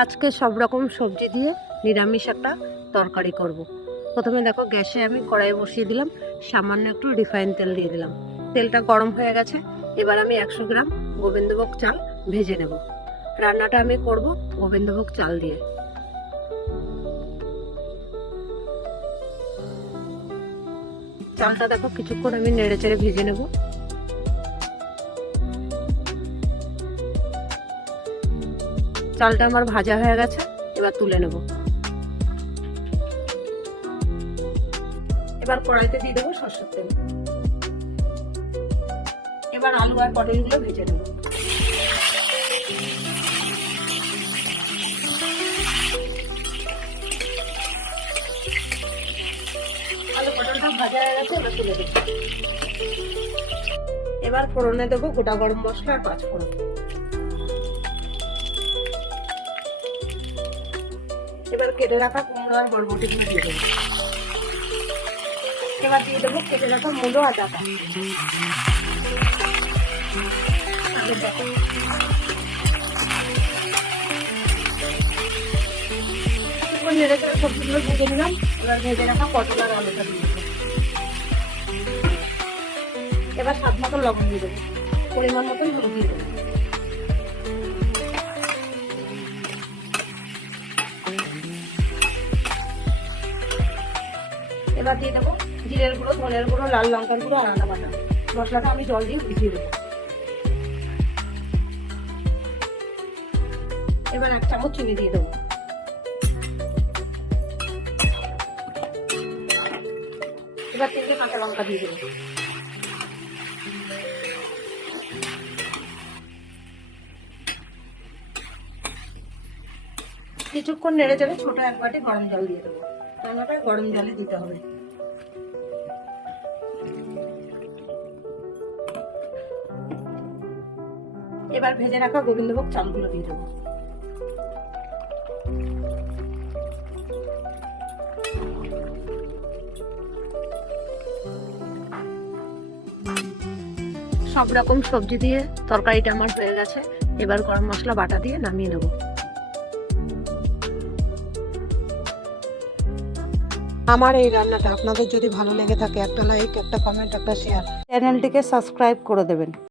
আজকে সব রকম সবজি দিয়ে নিরামিষ একটা তরকারি করব। প্রথমে দেখো গ্যাসে আমি কড়াই বসিয়ে দিলাম, সামান্য একটু রিফাইন তেল দিয়ে দিলাম। তেলটা গরম হয়ে গেছে, এবার আমি একশো গ্রাম গোবিন্দভোগ চাল ভেজে নেব। রান্নাটা আমি করব গোবিন্দভোগ চাল দিয়ে। চালটা দেখো কিছুক্ষণ আমি নেড়ে চেড়ে ভেজে নেব। চালটা আমার ভাজা হয়ে গেছে, এবার তুলে নেব। এবার কড়াইতে দিয়ে দেবো সরষের তেল। এবার আলু আর পটলগুলো ভেজে নেব। এবার এবার ফোড়নে দেবো গোটা গরম মশলা আর পাঁচ ফোড়ন এবার কেটে রাখা কুমড়ো আর বরবটিগুলো দিয়ে দেবো। এবার দিয়ে দেবো কেটে রাখা মূলো আর ডাটা। এবার স্বাদ মতো লবণ দিয়ে দেবো। পরিমাণ মতন নুন দিয়ে দেবো। এবার দিয়ে দেবো জিরের গুঁড়ো, ধনের গুঁড়ো, লাল লঙ্কার গুঁড়ো, আর আদা বাটা। মশলাটা আমি জল দিয়ে ভিজিয়ে দেবো। এবার এক চামচ চিনি দিয়ে দেবো। এবার তিনটে কাঁচা লঙ্কা দিয়ে দেবো। কিছুক্ষণ নেড়ে চেড়ে ছোট এক বাটি গরম জল দিয়ে দেবো। রান্নাটা গরম জলে দিতে হবে। এবার ভেজে রাখা গোবিন্দভোগ চালগুলো দিয়ে দেবো। সব রকম সবজি দিয়ে তরকারিটা আমার হয়ে গেছে। এবার গরম মশলা বাটা দিয়ে নামিয়ে নেব আমার এই রান্নাটা আপনাদের যদি ভালো লেগে থাকে একটা লাইক একটা কমেন্ট একটা শেয়ার চ্যানেলটিকে সাবস্ক্রাইব করে দেবেন।